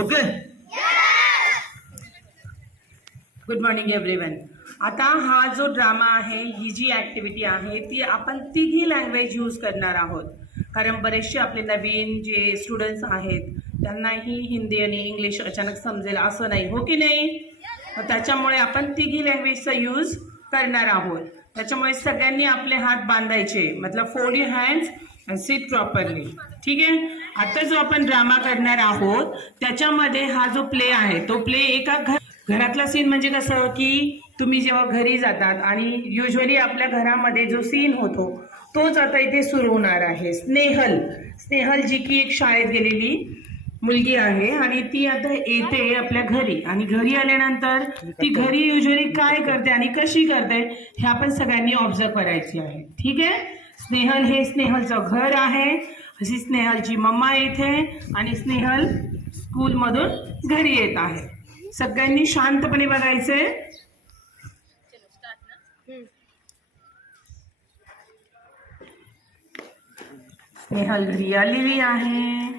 Okay. Good morning everyone. आता हा जो ड्रामा आहे, ही जी ॲक्टिव्हिटी आहे ती आपण तिघी लँग्वेज यूज करणार आहोत. कारण बरेचसे आपले नवीन जे स्टुडंट्स आहेत त्यांनाही हिंदी आणि इंग्लिश अचानक समजेल असं नाही, हो की नाही. त्याच्यामुळे आपण तिघी लँग्वेजचा यूज करणार आहोत. त्याच्यामुळे सगळ्यांनी आपले हात बांधायचे, मतलब fold your hands and seat properly. ठीक आहे. आता जो आपण ड्रामा करणार आहोत त्याच्यामध्ये हा जो प्ले आहे तो प्ले एका घरातला सीन म्हणजे कसं की तुम्ही जेव्हा घरी जातात आणि युजली आपल्या घरामध्ये जो सीन होतो तोच आता इथे सुरू होणार आहे. स्नेहल जी की एक शाळेत गेलेली मुलगी आहे आणि ती आता येते आपल्या घरी, आणि घरी आल्यानंतर ती घरी युजली काय करते आणि कशी करते हे आपण सगळ्यांनी ऑब्झर्व करायची आहे. ठीक आहे. स्नेहल हे स्नेहलचं घर आहे, अशी स्नेहलची मम्मा येते आणि स्नेहल स्कूलमधून घरी येत आहे. सगळ्यांनी शांतपणे बघायचे. स्नेहल घरी आलेली आहे.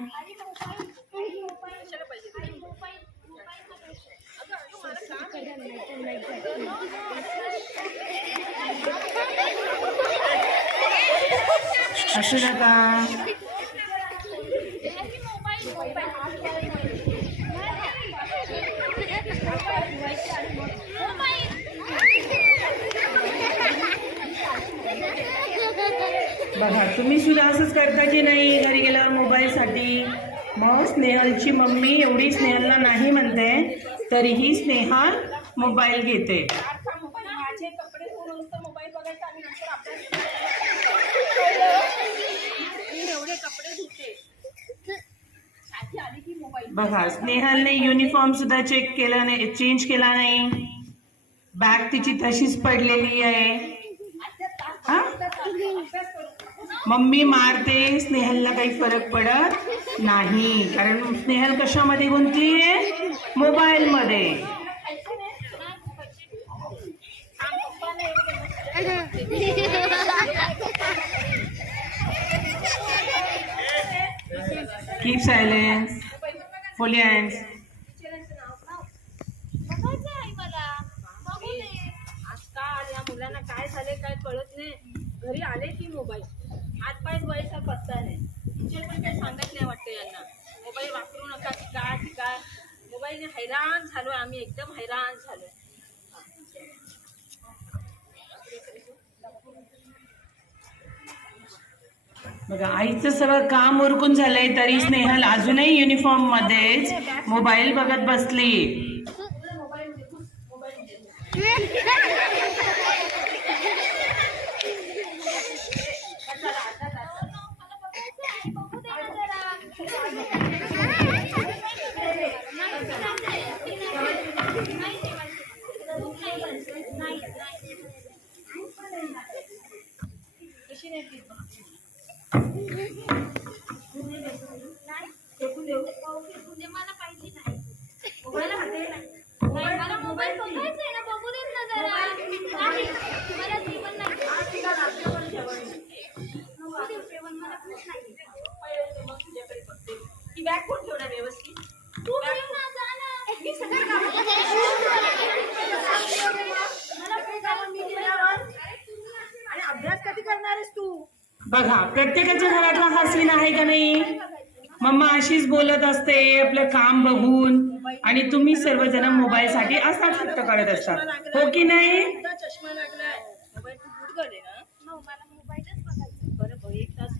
असू नका. बघा तुम्ही सुद्धा असंच करता की नाही घरी गेल्यावर मोबाईलसाठी. मग स्नेहलची मम्मी एवढी स्नेहलला नाही म्हणते तरीही स्नेहल मोबाईल घेते. बघा स्नेहलने युनिफॉर्म सुद्धा चेक केला नाही, चेंज केला नाही. बॅग तिची तशीच पडलेली आहे. हा, मम्मी मारते, स्नेहलला काही फरक पडत नाही. कारण स्नेहल कशामध्ये गुंतलीये? मोबाईल मध्ये. Keep silence. फुल हँड्स. आजकाल या मुलांना काय झाले काय कळत नाही. घरी आले की मोबाईल, हात पाय धुवायचा पत्ता नाही. टीचर पण काही सांगत नाही वाटतं यांना, मोबाईल वापरू नका की काय. मोबाईलने हैराण झालोय आम्ही, एकदम हैराण झालोय. बघा आईचं सगळं काम उरकून झालंय तरी स्नेहल अजूनही युनिफॉर्म मध्येच मोबाईल बघत बसली. बॅग कोण ठेवणार व्यवस्थित? आणि अभ्यास कधी करणार आहेस तू? बघा प्रत्येकाच्या घरातला हा सीन आहे का नाही. मम्मा अशीच बोलत असते आपलं काम बघून आणि तुम्ही सर्वजण मोबाईल साठी असाच हट्ट करत असतात, हो की नाही. चष्मा लागलाय. मोबाईल तू गुड आहे ना. बरं बघ, 1 तास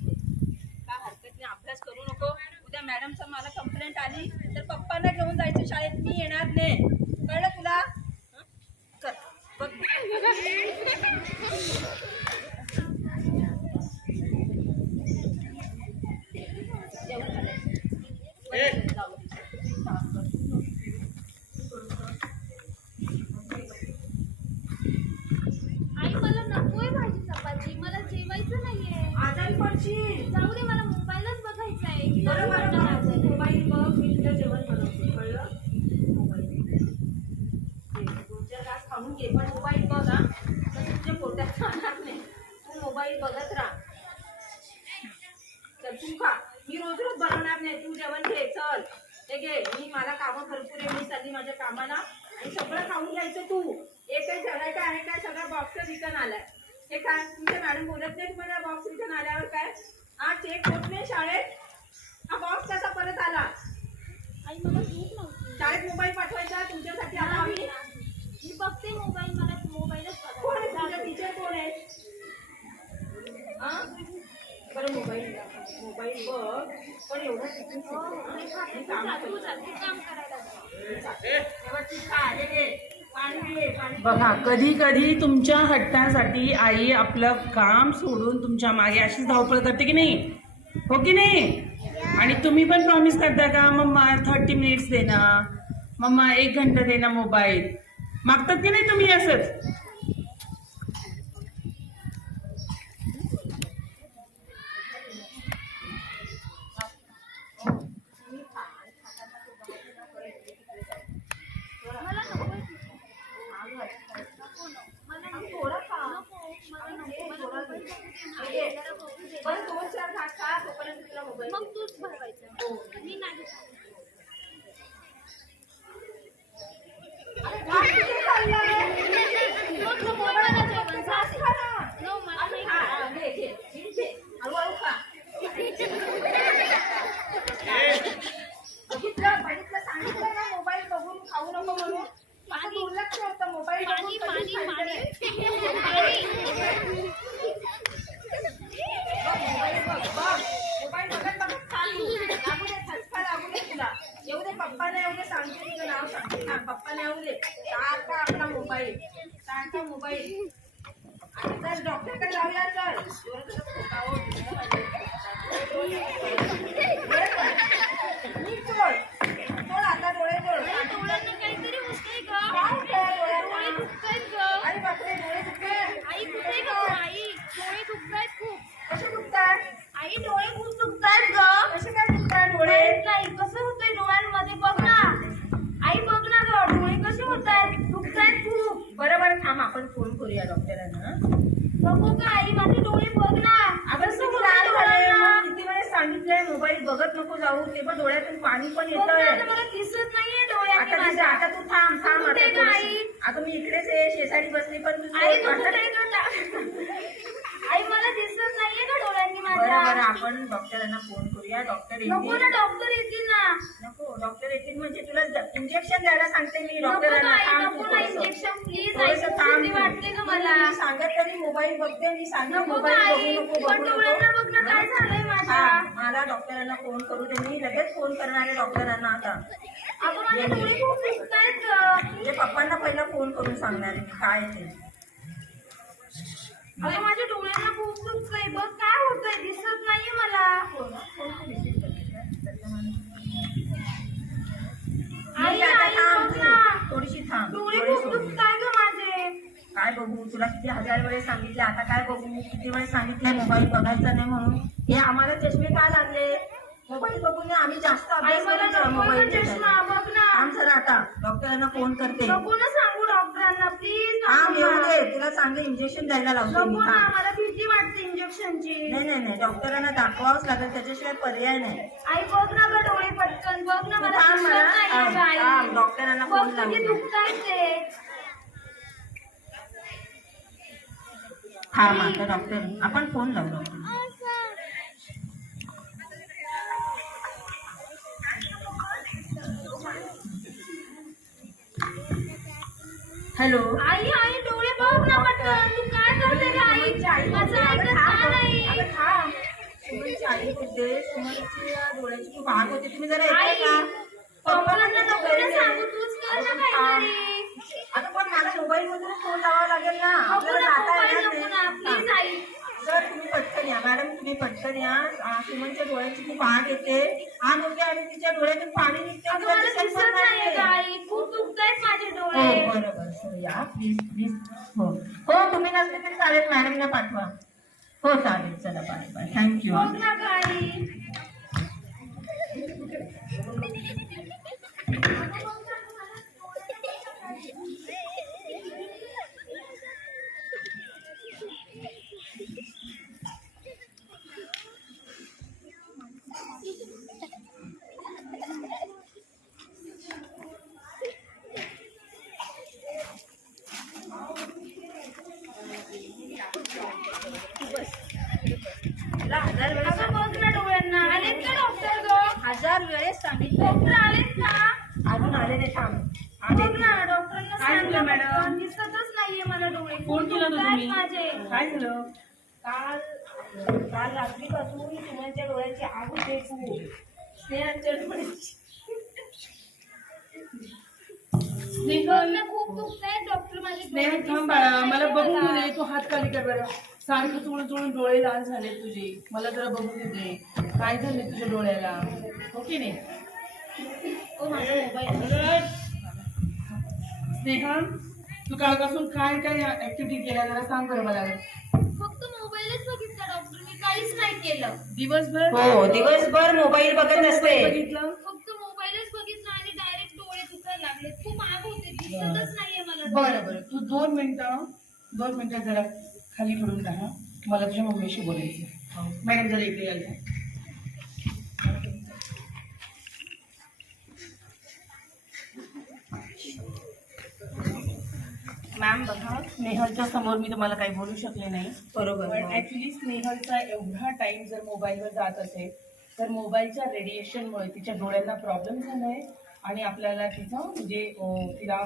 काय हरकत नाही, अभ्यास करू नको. उद्या मॅडमचा मला कंप्लेंट आली तर पप्पांना घेऊन जायचं शाळेत, मी येणार नाही. कळलं तुला? कर बघ. आई मला नकोय भाजी चपाती, मला जेवायचं नाहीये. आजारी पडशील. जाऊ दे, मला मोबाईलच बघायचा आहे. मोबाईल बघ, मी तुला जेवण बनवतो. कळलं? तुमच्या घास खाऊन घे पण मोबाईल बघ. हा, तुझ्या पोटात जाणार नाही. तू मोबाईल बघत राहा. चल तू खा, मी रोज रोज बनवणार नाही, तू जेवण घे. चल. हे घे, मी मला कामं भरपूर आहे, मी चालली माझ्या कामाला आणि सगळं खाऊन घ्यायचं तू. एकही जगायचं आहे काय, सगळा बॉक्स रिटर्न आलाय. हे काय तुमच्या मॅडम बोलत नाही तुम्हाला बॉक्स रिटर्न आल्यावर काय? हा चेक होत नाही शाळेत? हा बॉक्स कसा परत आला? आई मला भूक नव्हती. शाळेत मोबाईल पाठवायचा तुमच्यासाठी आता आम्ही. मी बघते मोबाईल, मला मोबाईलच कोण आहे बघायचा. तुमच्या टीचर कोण आहे? हा? बरं मोबाईल बघ, पण एवढं शिकून हो, मी खाते, तू जा, तू जा, तू काम करायला जा. व्यवस्थित खा. हे घे, पाणी घे, पाणी. बघा कधी कधी तुमच्या हट्टासाठी आई आपलं काम सोडून तुमच्या मागे अशीच धावपळ करते की नाही, हो की नाही? आणि तुम्ही पण प्रॉमिस करता का मम्मा 30 मिनिट्स दे ना, मम्मा 1 घंटा दे ना मोबाईल, मागतात की नाही तुम्ही असंच? मला नकोय. मला नको. थोडं खा. नको, मला नको. मला मोबाईल बघू दे ना. घे. मला बघू दे ना. बरं 2-4 घास खा, तोपर्यंत तुला मोबाईल. मग तूच भरवायचं. मी नाही खात. घास कुठे चाललाय? मग तू बोल मला जेवण घास झालंय. खा ना. नो, मला नाही खा, खात. घे, घे, घे. हळूहळू खा. बघितलं सांगितलं ना मोबाईल बघून खाऊ नको म्हणून. आता दुर्लक्ष होतं मोबाईल बघून पाणी कधीच पाणी खायचं नाही. मोबाईल बघत बघत खा तू. लागू दे, ठसका लागू दे तुला. येऊ दे पप्पाला, येऊ दे, सांगते तुझं नाव सांगते. हा, पप्पाला येऊ दे. सारखा आपला मोबाईल, सारखा मोबाईल. आता चल डॉक्टरकडे जाऊया चल. जोरात असं खोका हो. नीट जोड. जोड आता डोळे जोड. डोळ्यांना काहीतरी होतंय ग. काय होतंय डोळ्यांना? डोळे दुखतायत ग. अरे बापरे, डोळे दुखतायत. आई कुठे ग? आई डोळे दुखतायत खूप. कसे दुखतायत? आई डोळे खूप दुखतायत ग. कसे काय दुखतायत डोळे? माहित नाही कसं होतंय डोळ्यांमध्ये, बघ ना. आई बघ ना ग, डोळे कसे होतायत, दुखतायत खूप. बरं बरं थांब, आपण फोन करूया डॉक्टरांना. बघू का आई, माझे डोळे बघ ना. आपण कसं किती होतंय लाल झाले, डोळ्यांना? मग किती वेळेस सांगितलंय मोबाईल बघत नको जाऊ, ते पण डोळ्यातून पाणी पण बघ ना, आता येतंय. मला दिसत नाहीये डोळ्यांनी आता माझ्या. आता तू थांब थांब. कुठे आता ग थोडंसं- आई? आता मी इकडेच आहे, शेजारी बसली, पण तू आई तू माझ्या- कुठे ग? आई मला दिसत नाहीये का डोळ्यांनी बरं बरं, माझ्या. आपण डॉक्टरांना फोन करूया. डॉक्टर नको येतील. ना, डॉक्टर येतील ना. नको, डॉक्टर येतील म्हणजे तुला इंजेक्शन द्यायला सांगते मी नको ना डॉक्टरांना. आई, थांब तू नको ना थोडंसं. इंजेक्शन प्लीज आई, थोडंसं खूप थांब भीती तू. वाटते ग मला. मी सांगत तरी मोबाईल बघते, मी सांगते नको मोबाईल का आई, बघू नको पण बघू डोळ्यांना नको. बघ ना काय झालंय माझ्या. हा, मला डॉक्टरांना फोन करू दे, मी लगेच फोन करणार आहे डॉक्टरांना आता. अगं माझे डोळे खूप दुखतायत ग. म्हणजे पप्पांना पहिला फोन करून सांगणार आहे मी काय ते. अगं माझ्या डोळ्यांना खूप दुखतंय, बघ काय होतंय, दिसत नाहीये मला. आई आता आई थांब बघ तू. ना, थोडीशी थांब. डोळे डोळे खूप सोड. दुखताय ग माझे. काय बघू, तुला किती 1000 वेळेस सांगितले, आता काय बघू? किती वेळेस सांगितलंय मोबाईल बघायचा नाही म्हणून. हे आम्हाला चष्मे काय लागले? मोबाईल बघून आम्ही जास्त आई अभ्यास मला करून नको मोबाईल ग चष्मा, बघ ना. थांब जरा आता डॉक्टरांना फोन करते. नको ना सांगू डॉक्टरांना प्लीज. थांब, येऊ दे, तुला चांगलं इंजेक्शन द्यायला लावते मी. नको ना, थांब. मला भीती वाटते इंजेक्शनची. नाही नाही नाही, डॉक्टरांना दाखवावंच लागेल, त्याच्याशिवाय पर्याय नाही. आई बघ ना ग डोळे पटकन, बघ ना मला थांब दिसत मला, नाहीये थांब, ग आई. थांब, डॉक्टरांना बघ फोन किती लावते. दुखतायत ते. थांब आता डॉक्टर, आपण फोन लावू डॉक्टर. हॅलो. आई आई डोळे बघ ना पटकन, तू काय करते ग आई? माझं ऐकत का नाही? अगं थांब. सुमनची आई बोलते, सुमनची डोळ्याची खूप आग होते, तुम्ही जरा आई, येताय का? पप्पांना नको ना सांगू, तूच कर ना काहीतरी. आता पण मला मोबाईल मधून फोन लावावा लागेल ना, नको आपल्याला ना जाता मोबाईल, येणार नको ना नाही. Please I. सर तुम्ही पटकन या, मॅडम तुम्ही पटकन या. सुमनच्या डोळ्याची खूप आग येते, आग होते आणि तिच्या डोळ्यातून पाणी निघते. अगं तिला मला दिसत दिसत पण नाहीये ग नाहीये. आई, खूप दुखतायत माझे हो डोळे. बरोबर सर, या प्लीज प्लीज. हो हो, तुम्ही नसले तरी चालेल, मॅडमला पाठवा. हो चालेल, चला बाय बाय, थँक्यू. बघ ना ग आई. बस इकडे बस. तुला 1000 वेळेस अगं बघ ना डोळ्यांना आलेत का डॉक्टर गं 1000 वेळेस सांगितलं. डॉक्टर आलेत का अजून आले नाही, थांब. बघ ना डॉक्टरांना काय झालं, सांगा मॅडम? पण दिसतच नाहीये मला डोळे फोन केला होता दुखतायत तुम्ही माझे काय झालं? काल रात्रीपासून तुमच्या डोळ्याची आग होते खूप. स्नेहाच्या डोळ्याची. डोळे खूप दुखतायत डॉक्टर माझे स्नेहा डोळे थांब बाळा, दिसत मला नाहीये बघू मला. दे. तू हात खाली कर बरं. सारखं चोळून चोळून डोळे लाल झाले तुझे. मला जरा बघू दे काय झाले तुझ्या डोळ्याला. हो की नाही? ओ माझा मोबाईल. स्नेहा तू कालपासून काय काय ऍक्टिव्हिटी केल्या जरा सांग बरं मला. फक्त मोबाईलच बघितला डॉक्टर मी काहीच नाही केलं दिवसभर हो दिवसभर मोबाईल बघत असते. बघितलं. फक्त मोबाईलच बघितला आणि डायरेक्ट डोळे दुखायला लागले खूप आग होते दिसतच नाहीये मला बरं बरं तू 2 मिनिटं जरा खाली पडून राहा. मला तुझ्या मम्मीशी बोलायचं. मॅडम जरा इकडे याल का? मॅम बघा, स्नेहलच्या समोर मी तुम्हाला काही बोलू शकले नाही. बरोबर. पण ऍक्च्युली स्नेहलचा एवढा टाइम जर मोबाईलवर जात असेल तर मोबाईलच्या रेडिएशनमुळे तिच्या डोळ्यांना प्रॉब्लेम झालाय आणि आपल्याला तिचं म्हणजे तिला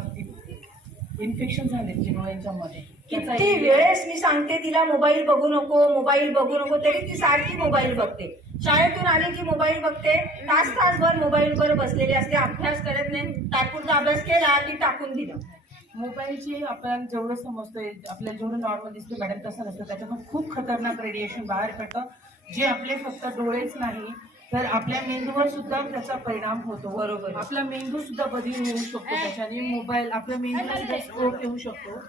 इन्फेक्शन झाले तिच्या डोळ्यांच्या मध्ये. किती वेळेस मी सांगते तिला मोबाईल बघू नको तरी ती सारखी मोबाईल बघते. शाळेतून आली की मोबाईल बघते. तासभर मोबाईलवर बसलेली असते. अभ्यास करत नाही. तात्पुरता अभ्यास केला की टाकून दिलं. मोबाईलची आपल्याला जेवढं समजतंय आपल्याला जेवढं नॉर्मल दिसतं मॅडम तसं नसतं. त्याच्यातून खूप खतरनाक रेडिएशन बाहेर पडतं जे आपले फक्त डोळेच नाही तर आपल्या मेंदूवर सुद्धा त्याचा परिणाम होतो. बरोबर. आपला मेंदू सुद्धा बधीर होऊ शकतो त्याच्याने. मोबाईल आपल्या मेंदूला सुद्धा स्ट्रोक येऊ शकतो.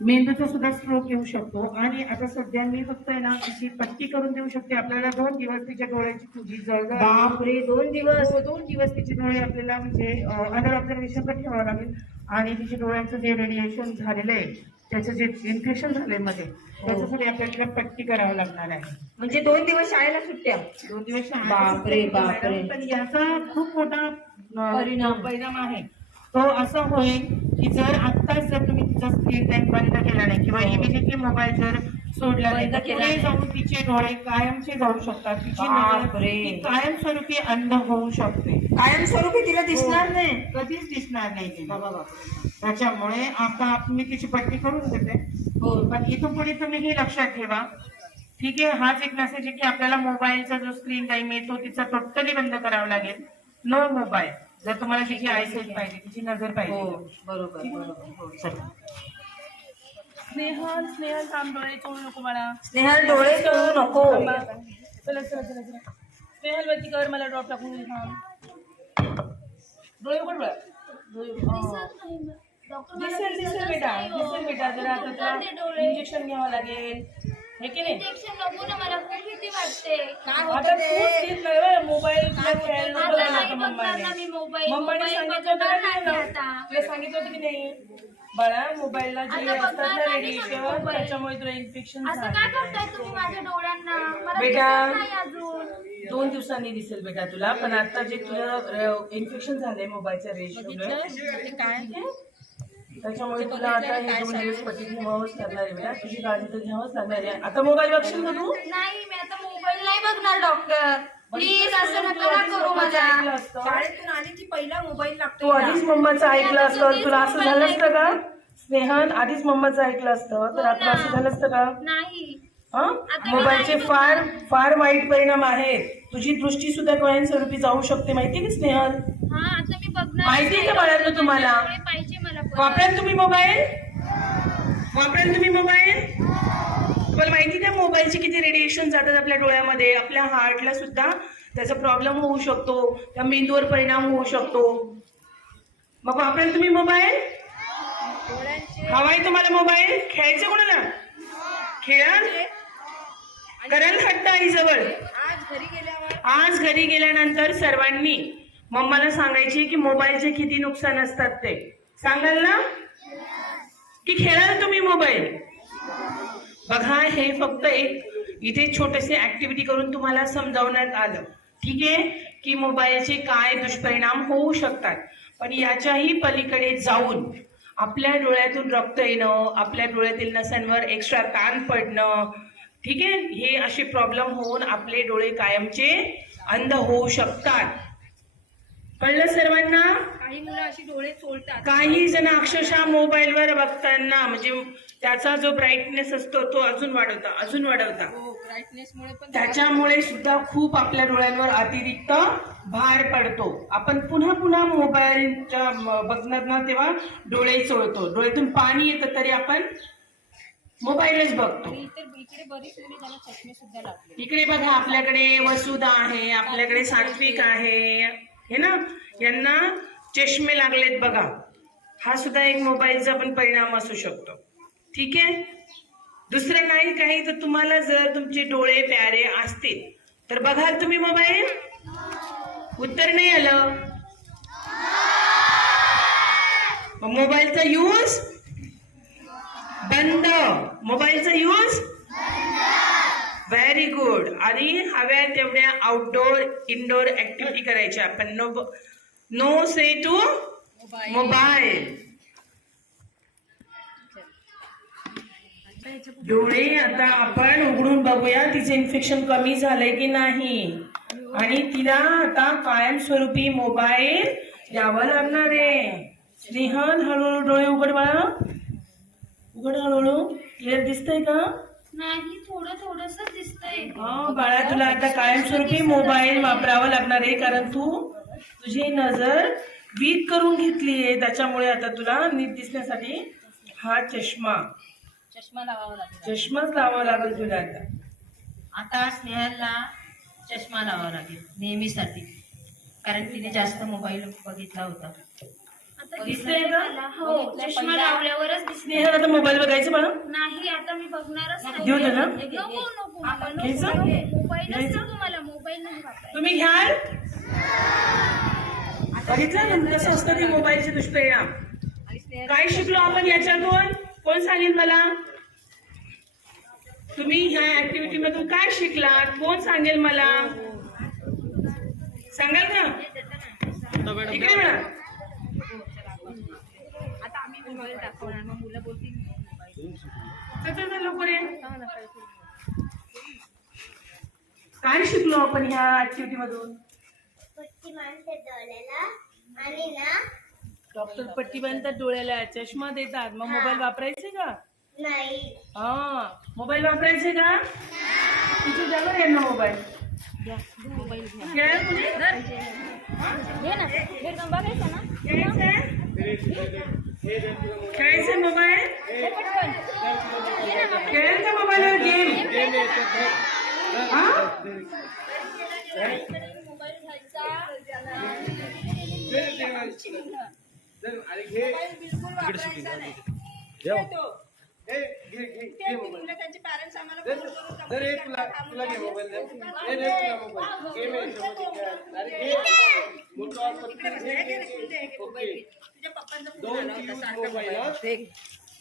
मेंदूचा सुद्धा स्ट्रोक येऊ शकतो. आणि आता सध्या मी फक्त आहे ना तिची पट्टी करून देऊ शकते. आपल्याला 2 दिवस तिच्या डोळ्याची तुझी जळजळ. बापरे 2 दिवस. 2 दिवस तिचे डोळे आपल्याला म्हणजे अंडर ऑब्झर्वेशन ठेवावं लागेल. आणि तिच्या डोळ्यांचं जे रेडिएशन झालेलं आहे त्याचं जे इन्फेक्शन झालंय मध्ये त्याच्यासाठी आपल्याला पट्टी करावं लागणार आहे. म्हणजे 2 दिवस शाळेला सुट्ट्या. 2 दिवस बापरे. पण याचा खूप मोठा परिणाम आहे. तो असं होईल की जर आत्ताच जर तुम्ही तिचा स्क्रीन टाइम बंद केला नाही किंवा इमिजिएटली मोबाईल जर सोडला नाही तर पुढे जाऊन तिचे डोळे कायमचे जाऊ शकतात. तिची नजर ही कायमस्वरूपी अंध होऊ शकते. कायमस्वरूपी तिला दिसणार नाही. कधीच दिसणार नाही तिला. त्याच्यामुळे आता मी तिची पट्टी करून देते. हो. पण इथून पुढे तुम्ही हे लक्षात ठेवा. ठीक आहे. हाच एक मेसेज आहे की आपल्याला मोबाईलचा जो स्क्रीन टाइम आहे तो तिचा टोटली बंद करावा लागेल. No mobile. जर तुम्हाला तिची आयसाईट पाहिजे तिची नजर पाहिजे. बरोबर. चला. स्नेहल थांब डोळे चोळू नको मला. स्नेहल डोळे चोळू नको. चला स्नेहल वरती कर मला ड्रॉप टाकून दे. थांब डोळे उघड बघ. दिसेल बेटा जरा आता तुला इंजेक्शन घ्यावं लागेल हे की नाही. इंजेक्शन नको ना मला खूप भीती वाटते आता तूच घेत नाही बरं मोबाईल खेळायला नको आता नाही लावू बघणार ना मी मोबाईल मम्माने मोबाईल सांगितलं होतं बघणार का नाही नाही आता. तुला सांगितलं होतं की नाही बाळा मोबाईलला जे आता असतात बघणार ना नाही रेडिएशन मोबाईल. त्याच्यामुळे तुला इन्फेक्शन असं काय करताय तुम्ही माझ्या डोळ्यांना मला बेटा. दिसत नाही अजून 2 दिवसांनी दिसेल बेटा तुला. पण आता जे तुला इन्फेक्शन झालंय मोबाईलच्या रेडिएशनमुळे त्याच्यामुळे तुला आता हे 2 दिवस पट्टी घ्यावंच लागणार आहे बेटा. तुझी काळजी तर घ्यावंच लागणार आहे. आता मोबाईल बघशील ना तू. नाही मी आता मोबाईल नाही बघणार डॉक्टर प्लीज असं नका करू मला. शाळेतून आली की पहिला मोबाईल तू लागतो. आधीच मम्माचं ऐकलं असतं तुला असं झालं असतं का. स्नेहल आधीच मम्माचं ऐकलं असतं तर आता असं झालं असतं का. नाही मोबाईलचे फार फार वाईट परिणाम आहेत. तुझी दृष्टी सुद्धा कायमस्वरूपी जाऊ शकते माहिती का स्नेहल. हा आता मी बघणार माहिती आहे का बाळांनो तुम्हाला. डोळे पाहिजे मला परत. वापराल तुम्ही मोबाईल तुम्हाला माहिती का मोबाईलचे किती रेडिएशन जातात आपल्या डोळ्यामध्ये. आपल्या हार्टला सुद्धा त्याचा प्रॉब्लेम होऊ शकतो. त्या मेंदूवर परिणाम होऊ शकतो. मग वापराल तुम्ही मोबाईल. हवाय तुम्हाला मोबाईल. खेळायचं कोणाला खेळा करायला हट्ट आई जवळ. आज घरी गेल्यानंतर सर्वांनी मम्माला सांगायची की मोबाईलचे किती नुकसान असतात ते सांगाल ना की खेळाल तुम्ही मोबाईल. बघा हे फक्त एक इथे छोटेसे ऍक्टिव्हिटी करून तुम्हाला समजावण्यात आलं. ठीक आहे की मोबाईलचे काय दुष्परिणाम होऊ शकतात. पण याच्याही पलीकडे जाऊन आपल्या डोळ्यातून रक्त येणं आपल्या डोळ्यातील नसांवर एक्स्ट्रा ताण पडणं ठीक आहे, हे असे प्रॉब्लेम होऊन आपले डोळे कायमचे अंध होऊ शकतात. कळलं सर्वांना? काही मुलं अशी डोळे चोळतात. काही जण अक्षरशः मोबाईलवर बघताना म्हणजे त्याचा जो ब्राईटनेस असतो तो अजून वाढवता हो, ब्राईटनेसमुळे पण त्याच्यामुळे सुद्धा खूप आपल्या डोळ्यांवर अतिरिक्त भार पडतो. आपण पुन्हा पुन्हा मोबाईलच्या बघणार ना तेव्हा डोळे चोळतो, डोळ्यातून पाणी येतं तरी आपण मोबाईलच बघतो. आणि इकडे बरीच मुली ज्यांना चष्मे सुद्धा लागले. इकडे बघा, आपल्याकडे वसुधा आहे, आपल्याकडे सात्विक आहे, हे ना, यांना चष्मे लागलेत बघा. हा सुद्धा एक मोबाईलचा पण परिणाम असू शकतो. ठीक आहे, दुसरं नाही काही तर तुम्हाला जर तुमचे डोळे प्यारे असतील तर बघाल तुम्ही मोबाईल? उत्तर नाही आलं. मोबाईलचा यूज बंद, मोबाईलचा यूज व्हेरी गुड. आणि हव्या तेवढ्या आउटडोर इनडोर ऍक्टिव्हिटी करायच्या आपण. No say to mobile. डोळे आता आपण उघडून बघूया तिचे इन्फेक्शन कमी झालंय की नाही, आणि तिला आता कायमस्वरूपी मोबाईल द्यावं लागणार आहे. स्नेहल, हळूहळू डोळे उघड बाळा, उघड हळूहळू. क्लिअर दिसतंय का? नाही, थोडस दिसतंय. हा बाळा, तुला आता कायमस्वरूपी मोबाईल वापरावं लागणार आहे, कारण तुझी नजर वीक करून घेतलीये. त्याच्यामुळे आता तुला नीट दिसण्यासाठी हा चष्मा लावावा लागेल. चष्माच लावावा लागेल तुला आता. आता स्नेहलला चष्मा लावावा लागेल नेहमीसाठी, कारण तिने जास्त मोबाईल बघितला होता. आता दिसतंय का? हो, चष्मा लावल्यावरच दिसते. स्नेहल, आता मोबाईल बघायचं बाळा? नाही, आता मी बघणारच नाही. घेऊ दे ना. नको मला घ्यायचं? मोबाईलच नको, मला मोबाईल नाही वापरायचा. तुम्ही घ्याल? बघितलं ना कसं असतं ते मोबाईलचे दुष्परिणाम. आणि स्नेहल काय शिकलो आपण याच्यातून? कोण सांगेल मला? तुम्ही ह्या ऍक्टिव्हिटी मधून काय शिकलात? कोण सांगेल मला? सांगाल का? इकडे म्हणा. आता आम्ही मोबाईल दाखवणार, मग मुलं बोलतील मोबाईल. चल लवकर ये. काय शिकलो आपण ह्या ऍक्टिव्हिटी मधून? पट्टी माणसं डोळ्याला आणि ना डॉक्टर पट्टी बांधतात डोळ्याला, चष्मा देतात, मग मोबाईल वापरायचे का? नाही. हा, मोबाईल वापरायचे का? तुझं जवळ आहे ना मोबाईल? मोबाईल घ्या. खेळायला कुठे? घे ना, हे बघायचं ना. खेळायचं मोबाईल? खेळेल का मोबाईलवर गेम? हा? त्यांचे पॅरेंट्स आम्हाला फोन करून तुझ्या पप्पांचा फोन आला होता सारखा.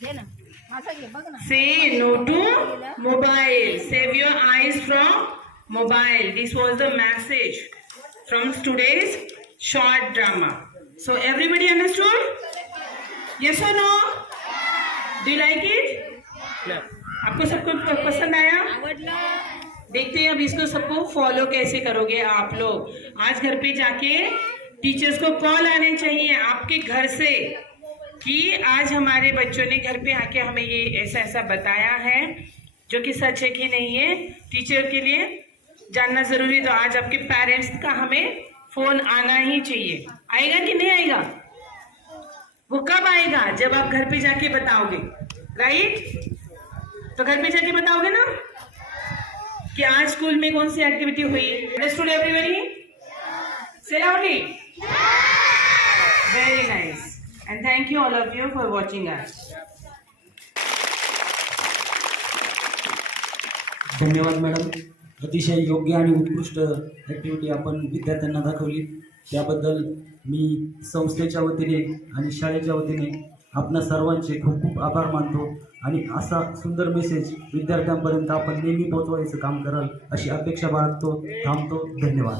घे ना, माझा घे, बघ ना. Say no to mobile. Save your eyes from mobile. This was the message from today's short drama. So everybody understood? Yes or no? Do you like it? आपको सबको पसंद आया? देखते हैं अब इसको सबको फॉलो कैसे करोगे आप लोग. आज घर पे जाके टीचर्स को कॉल आने चाहिए आपके घर से कि आज हमारे बच्चों ने घर पे आके हमें ये ऐसा ऐसा बताया है, जो कि सच है कि नहीं है टीचर के लिए जानना जरूरी. तो आज आपके पेरेंट्स का हमें फोन आना ही चाहिए. आएगा कि नहीं आएगा? वो कब आएगा? जब आप घर पे जाके बताओगे, राइट? तो घर पे जाके बताओगे ना कि आज स्कूल में कौन सी एक्टिविटी हुई. Understood everybody? Say loudly. Very nice. And thank you all of you for watching us. धन्यवाद मॅडम. अतिशय योग्य आणि उत्कृष्ट ॲक्टिव्हिटी आपण विद्यार्थ्यांना दाखवली, त्याबद्दल मी संस्थेच्या वतीने आणि शाळेच्या वतीने आपणा सर्वांचे खूप खूप आभार मानतो. आणि असा सुंदर मेसेज विद्यार्थ्यांपर्यंत आपण नेहमी पोहोचवायचं काम कराल अशी अपेक्षा बाळगतो. थांबतो. धन्यवाद.